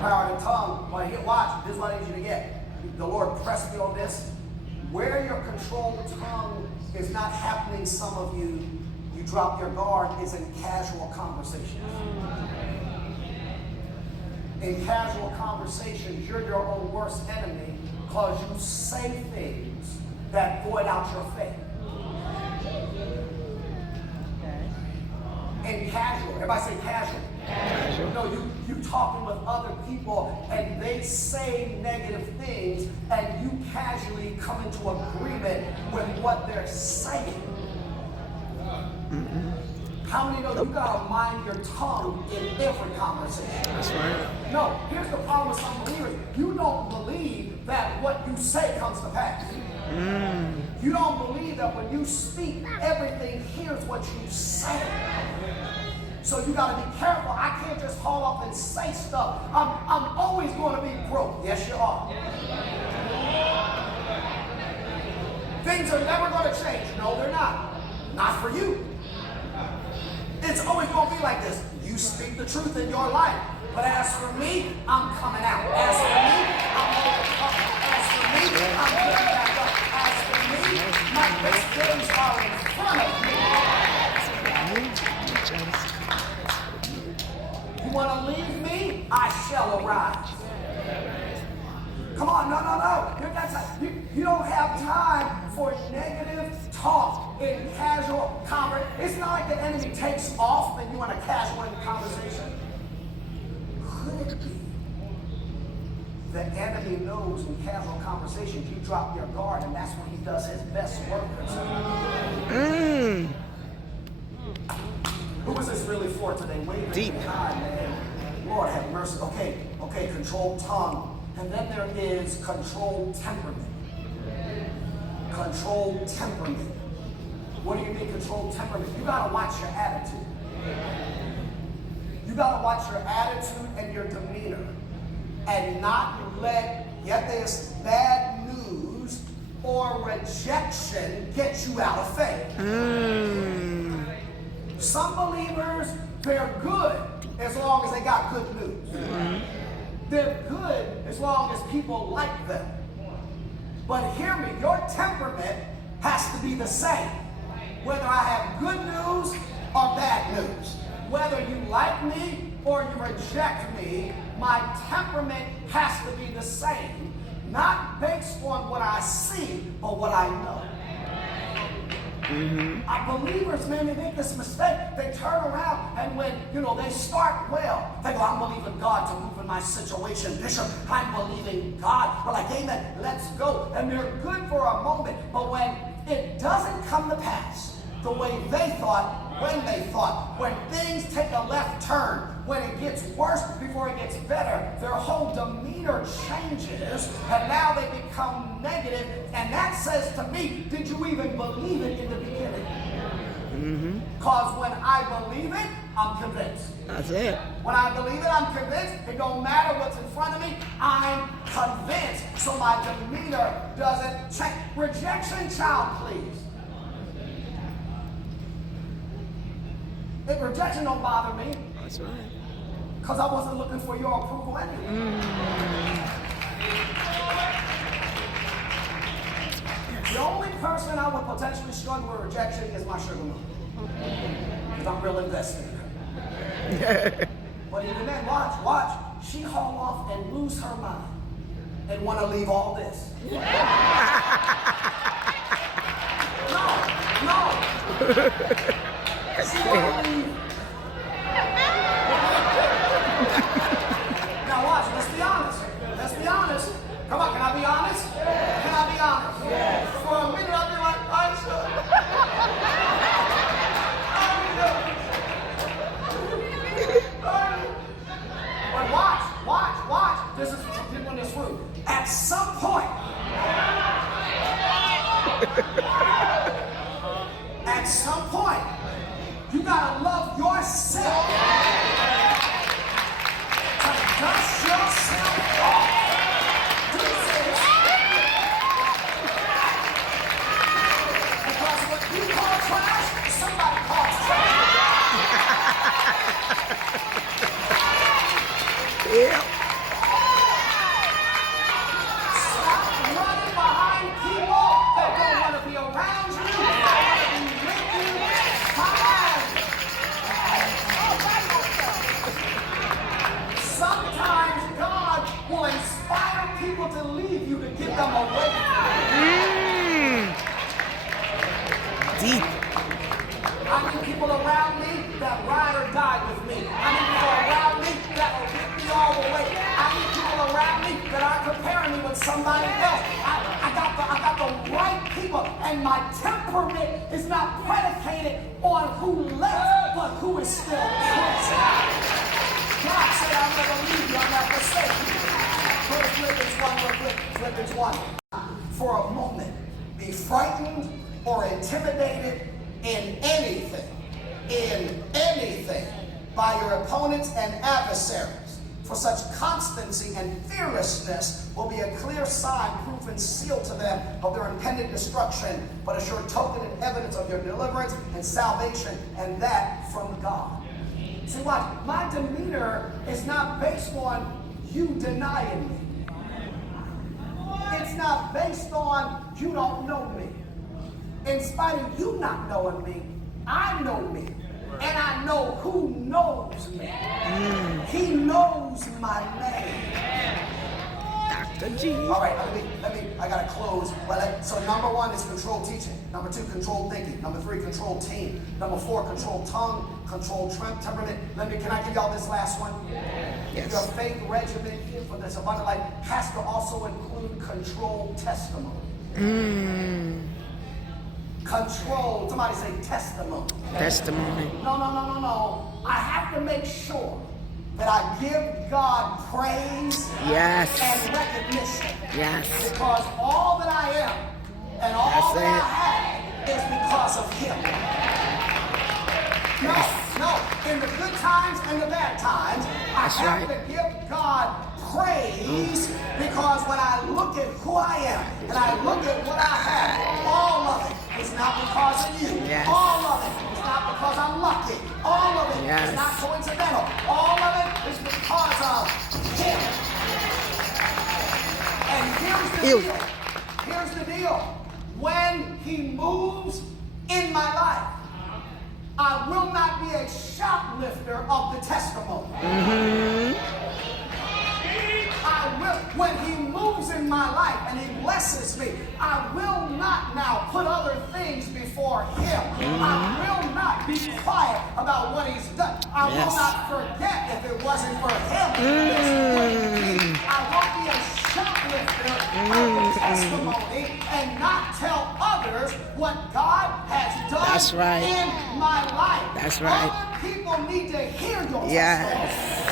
Power of the tongue. Well, here, watch. This is what I need you to get. The Lord pressed me on this. Where your controlled tongue is not happening, some of you drop your guard, is in casual conversations. In casual conversations, you're your own worst enemy because you say things that void out your faith. In casual, everybody say casual. Casual. No, you talking with other people and they say negative things and you casually come into agreement with what they're saying. How many know you gotta mind your tongue in every conversation? That's right. No, here's the problem with some believers. You don't believe that what you say comes to pass. You don't believe that when you speak, everything hears what you say. So you got to be careful. I can't just haul up and say stuff. I'm always going to be broke. Yes, you are. Things are never going to change. No, they're not. Not for you. It's always going to be like this. You speak the truth in your life. But as for me, I'm coming out. As for me, I'm overcoming. As for me, I'm getting back up. As for me, my best days are in front of me. You want to leave me? I shall arise. Come on, no. You don't have time for negative talk in casual conversation. It's not like the enemy takes off and you want a casual conversation. Could it be the enemy knows in casual conversations you drop your guard and that's when he does his best work? Who is this really for today? Waving deep. God, man. Lord have mercy. Okay, controlled tongue. And then there is controlled temperament. Controlled temperament. What do you mean controlled temperament? You gotta watch your attitude. You gotta watch your attitude and your demeanor. And not let, yet there's bad news or rejection get you out of faith. Some believers, they're good as long as they got good news. They're good as long as people like them. But hear me, your temperament has to be the same. Whether I have good news or bad news. Whether you like me or you reject me, my temperament has to be the same. Not based on what I see, but what I know. Our believers, man, they make this mistake. They turn around and when, they start well, they go, I'm believing God to move in my situation. Bishop, I'm believing God. We're like, amen, let's go. And they're good for a moment, but when it doesn't come to pass the way they thought, when they thought, when things take a left turn, when it gets worse before it gets better, their whole demeanor changes, and now they become negative, and that says to me, did you even believe it in the beginning? Because when I believe it, I'm convinced. That's it. When I believe it, I'm convinced. It don't matter what's in front of me, I'm convinced. So my demeanor doesn't change. Rejection, child, please. If rejection don't bother me. That's right. Because I wasn't looking for your approval anyway. The only person I would potentially struggle with rejection is my sugar mama. Because I'm real invested in her. But even then, watch. She haul off and lose her mind and want to leave all this. No. She want to leave. Now watch, let's be honest. Come on, can I be honest? Can I be honest? Yes. For a minute I'll be like, I should. But watch. This is what some people in this room. At some point, you gotta love your able to leave you to give them away. Deep. I need people around me that ride or die with me. I need people around me that will get me all the way. I need people around me that are comparing me with somebody else. I got the right people, and my temperament is not predicated on who left, but who is still present. God said, I'll never leave you, I'll never forsake you. Go to Philippians 1. For a moment, be frightened or intimidated in anything by your opponents and adversaries. For such constancy and fearlessness will be a clear sign, proof, and seal to them of their impending destruction, but a sure token and evidence of your deliverance and salvation, and that from God. See, watch, my demeanor is not based on you denying me. It's not based on you don't know me. In spite of you not knowing me, I know me. And I know who knows me. He knows my name. Dr. G. All right, I gotta close. So number 1 is controlled teaching. Number 2, controlled thinking. Number 3, controlled team. Number 4, controlled tongue, controlled temperament. Can I give y'all this last one? Yes. Your faith regimen for this abundant life has to also include controlled testimony. Control, somebody say testimony. Testimony. No. I have to make sure that I give God praise and recognition. Yes. Because all that I am and all that I have is because of Him. No. In the good times and the bad times, I have to give God praise, because when I look at who I am and I look at what I have, all of it is not because of you. All of it is not because I'm lucky. All of it is not coincidental. All of it is because of Him. And here's the deal. Here's the deal. When He moves in my life, I will not be a shoplifter of the testimony. I will, when He moves in my life and He blesses me, I will not now put other things before Him. I will not be quiet about what He's done. I will not forget if it wasn't for Him. I won't be a shoplifter of the testimony and not tell others what God has done in my life. That's right. Other people need to hear your testimony.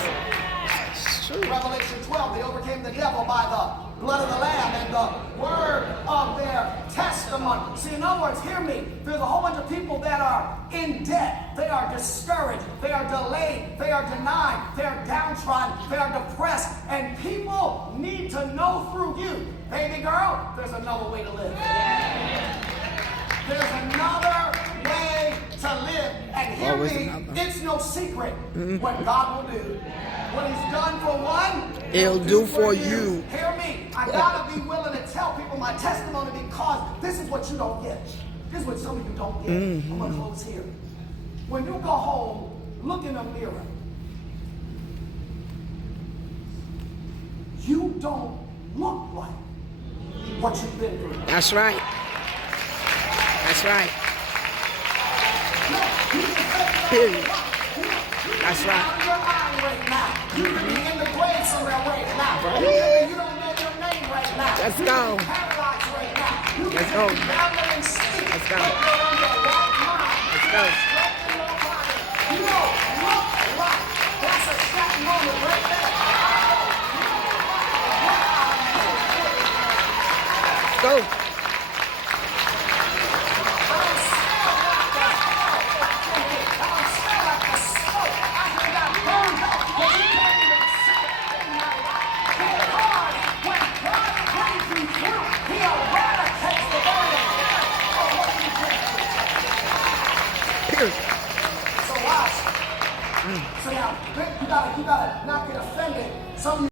Revelation 12, they overcame the devil by the blood of the Lamb and the word of their testimony. See, in other words, hear me. There's a whole bunch of people that are in debt. They are discouraged. They are delayed. They are denied. They are downtrodden. They are depressed. And people need to know through you, baby girl, there's another way to live. There's another way to live. And hear me, it's no secret what God will do. What He's done for one, He'll do for you. Hear me. I gotta be willing to tell people my testimony, because this is what you don't get. This is what some of you don't get. I'm gonna close here. When you go home, look in a mirror. You don't look like what you've been through. That's right. That's right. Period. That's right. Right now. You could be in the grave somewhere right now. You don't know your name right now. Let's you go. Be paralyzed right now. You Let's can go. Be down there and sleep. Let's go. Let's go. You don't look like. That's a shocking moment right there. Go. So now, you gotta not get offended. Some